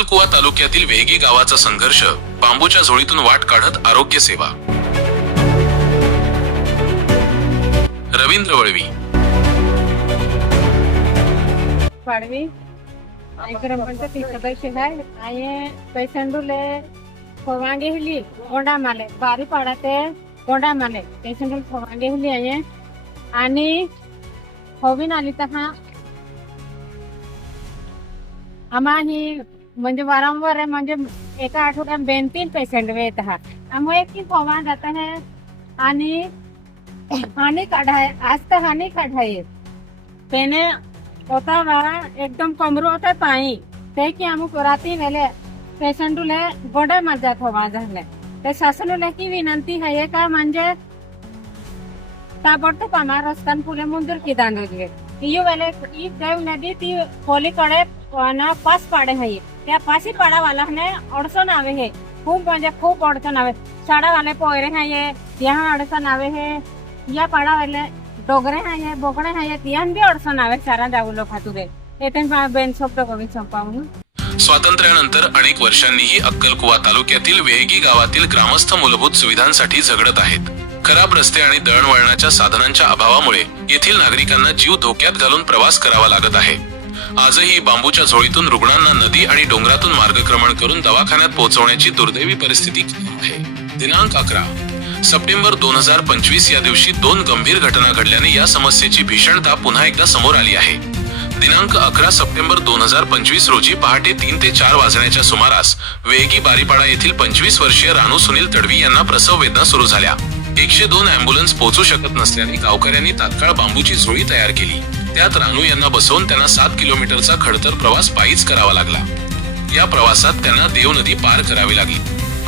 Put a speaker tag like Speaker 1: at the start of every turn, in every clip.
Speaker 1: अक्कलकुवा तालुक्यातील वेगी गावाचा संघर्ष बांबूच्या झोळीतून वाट काढत आरोग्य सेवा. रवींद्र वळवी.
Speaker 2: पाडवी ग्रामपंचायत सदस्य है आये पैसंडुले फवांगे हिली कोंडा माले बारी पाडाते कोंडा माले पैसंडूल फवांगे हिली आहे आणि होवीन आली तर हा. आम्हा ही म्हणजे वारंवार आहे म्हणजे एका आठवड्यात दोन तीन पेशंट येत आहात त्यामुळे की फवान जात आहे आणि हानी काढाय आज तर हानी काढाय त्याने होता वारा एकदम कमरो होता पाई ते की अमुक राती वेले पेशंटूले बडे मजात हवा झाले ते शासनाला की विनंती आहे का म्हणजे ताबडतोब आम्हा रस्त्यान फुले मंजूर की दांडोली यू वेळे ई देव नदी ती खोलीकडे पास पाडे आहे. त्या पासी पाडावाला ने अडचण आवे हे. खूप म्हणजे खूप अडचण आवे. शाळावाले पोयरे आहे यहाँ अडचण आवे हे. या पाडावाले डोगरे आहे बोकडे आहे तियान बी अडचण आवे सारा जाऊ लोक हातुरे. येते बेन सोपटो कमी संपावून.
Speaker 1: स्वातंत्र्यानंतर अनेक वर्षांनीही अक्कलकुवा तालुक्यातील वेगी गावातील ग्रामस्थ मूलभूत सुविधांसाठी झगडत आहेत. खराब रस्ते आणि दळणवळणाच्या साधनांच्या अभावामुळे येथील नागरिकांना जीव धोक्यात घालून प्रवास करावा लागत आहे. आजही बांबूच्या झोळीतून रुग्णांना नदी आणि डोंगरातून मार्गक्रमण करून दवाखान्यात पोहोचवण्याची दुर्दैवी परिस्थिती आहे. दिनांक अकरा. सप्टेंबर दोन हजार पंचवीस या दिवशी दोन गंभीर घटना घडल्याने या समस्येची भीषणता पुन्हा एकदा समोर आली आहे. दिनांक अकरा सप्टेंबर दोन हजार पंचवीस रोजी पहाटे तीन ते चार वाजण्याच्या सुमारास वेगी बारीपाडा येथील पंचवीस वर्षीय रानू सुनील तडवी यांना प्रसव वेदना सुरू झाल्या. एकशे दोन अँब्युलन्स पोहोचू शकत नसल्याने गावकऱ्यांनी तात्काळ बांबूची झोळी तयार केली. त्यात रानू यांना बसवून त्यांना सात किलोमीटरचा खडतर प्रवास पायीच करावा लागला. या प्रवासात त्यांना देव नदी पार करावी लागली.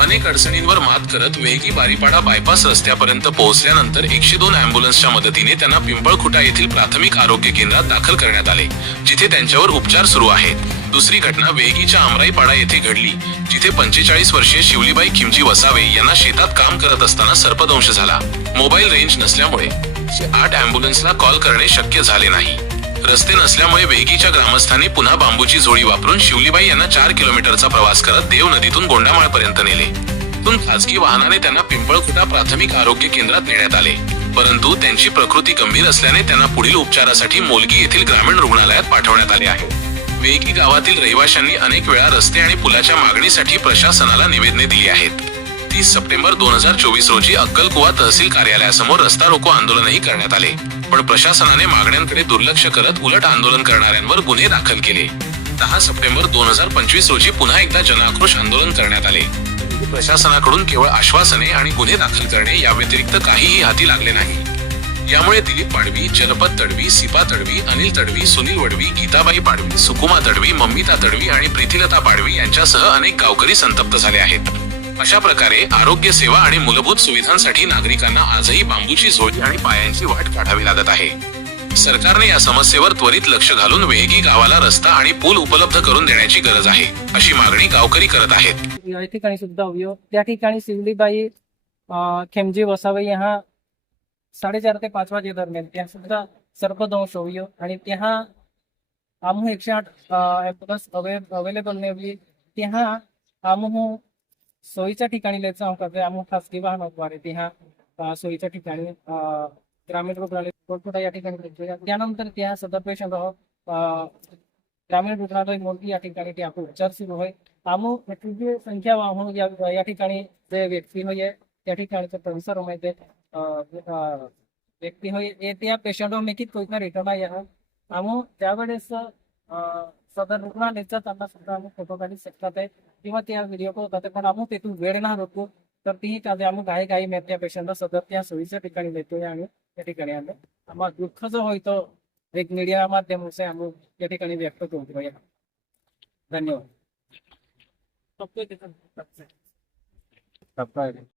Speaker 1: अनेक अडचणींवर मात करत वेगी बारीपाडा बायपास रस्त्यापर्यंत पोहोचल्यानंतर एकशे दोन अँब्युलन्सच्या मदतीने त्यांना पिंपळखुटा येथील प्राथमिक आरोग्य केंद्रात दाखल करण्यात आले जिथे त्यांच्यावर उपचार सुरू आहेत. दुसरी घटना वेगीच्या आमराईपाडा येथे घडली जिथे पंचेचाळीस वर्षीय शिवलीबाई खिमजी वसावे यांना शेतात काम करत असताना सर्पदंश झाला. मोबाईल रेंज नसल्यामुळे आठ अँब्युलन्सला कॉल करणे शक्य झाले नाही. रस्ते नसल्यामुळे वेगीच्या ग्रामस्थांनी पुन्हा बांबूची झोळी वापरून शिवलीबाई यांना चार किलोमीटरचा प्रवास करत देव नदीतून गोंडामाळपर्यंत नेले. तिथून खासगी वाहनाने त्यांना पिंपळखुटा प्राथमिक आरोग्य केंद्रात नेण्यात आले. परंतु त्यांची प्रकृती गंभीर असल्याने त्यांना पुढील उपचारासाठी मोलगी येथील ग्रामीण रुग्णालयात पाठवण्यात आले आहे. वेगी गावातील रहिवाशांनी अनेक वेळा रस्ते आणि पुलाच्या मागणीसाठी प्रशासनाला निवेदने दिली आहेत. तीस सप्टेंबर दोन हजार चोवीस रोजी अक्कलकुवा तहसील कार्यालयासमोर रस्ता रोको आंदोलनही करण्यात आले. पण प्रशासनाने मागण्यांकडे दुर्लक्ष करत उलट आंदोलन करणाऱ्यांवर गुन्हे दाखल केले. दहा सप्टेंबर दोन हजार पंचवीस रोजी पुन्हा एकदा जनाक्रोश आंदोलन करण्यात आले. प्रशासनाकडून केवळ आश्वासने आणि गुन्हे दाखल करणे या व्यतिरिक्त काहीही हाती लागले नाही. यामुळे दिलीप पाडवी जलपत तडवी सिपा तडवी अनिल तडवी सुनील वडवी गीताबाई पाडवी सुकुमा तडवी मम्मीता तडवी आणि प्रीतिलता पाडवी यांच्यासह अनेक गावकरी संतप्त झाले आहेत. अशा प्रकारे आरोग्य सेवा आणि मूलभूत सुविधांसाठी नागरिकांना आजही बांबूची झोळी आणि पायांची वाट काढावी लागत आहे. सरकारने या समस्येवर त्वरित लक्ष घालून वेगी गावाला रस्ता आणि पूल उपलब्ध करून देण्याची गरज आहे अशी मागणी गावकरी करत आहेत.
Speaker 3: या ठिकाणी सुद्धा अवयव त्या ठिकाणी शिवलीबाई खेमजी वसावे ह्या साडेचार ते पाच वाजे दरम्यान त्या सुद्धा सर्पदंश अवयव आणि त्या आम्ही एकशे आठ ॲम्ब्युलन्स अवेलेबल नेवली त्या आम्ही सोयीच्या ठिकाणी लिहायचं होता त्यामुळे खासगी वाहनाद्वारे ते ह्या सोयीच्या ठिकाणी ग्रामीण रुग्णालय कोटपुटा या ठिकाणी लिहितो. त्यानंतर त्या सदर पेशंट ग्रामीण रुग्णालय मोठी या ठिकाणी ते आपण उपचार सुरू होईल आम्ही संख्या वाहून या या ठिकाणी जे व्यक्ती होय त्या ठिकाणी परिसर माहिती ते व्यक्ती होय त्या पेशंट मेकीत कोणता रिटर्न आहे आम्ही त्यावेळेस अं, सदर रुग्णालयाचा त्यांना सुद्धा आम्ही फोटो काढू शकतात किंवा त्या व्हिडिओ कॉल होतात पण आम्ही तिथून वेळ ना होतो तर तीही त्यामध्ये आम्ही काही काही मॅप त्या पेशंटला सदर त्या सोयीच्या ठिकाणी नेतोय आम्ही. त्या ठिकाणी आम्ही. आम्हाला दुःख जो होय तो एक मीडिया माध्यम से आम्ही त्या ठिकाणी व्यक्त करतो धन्यवाद.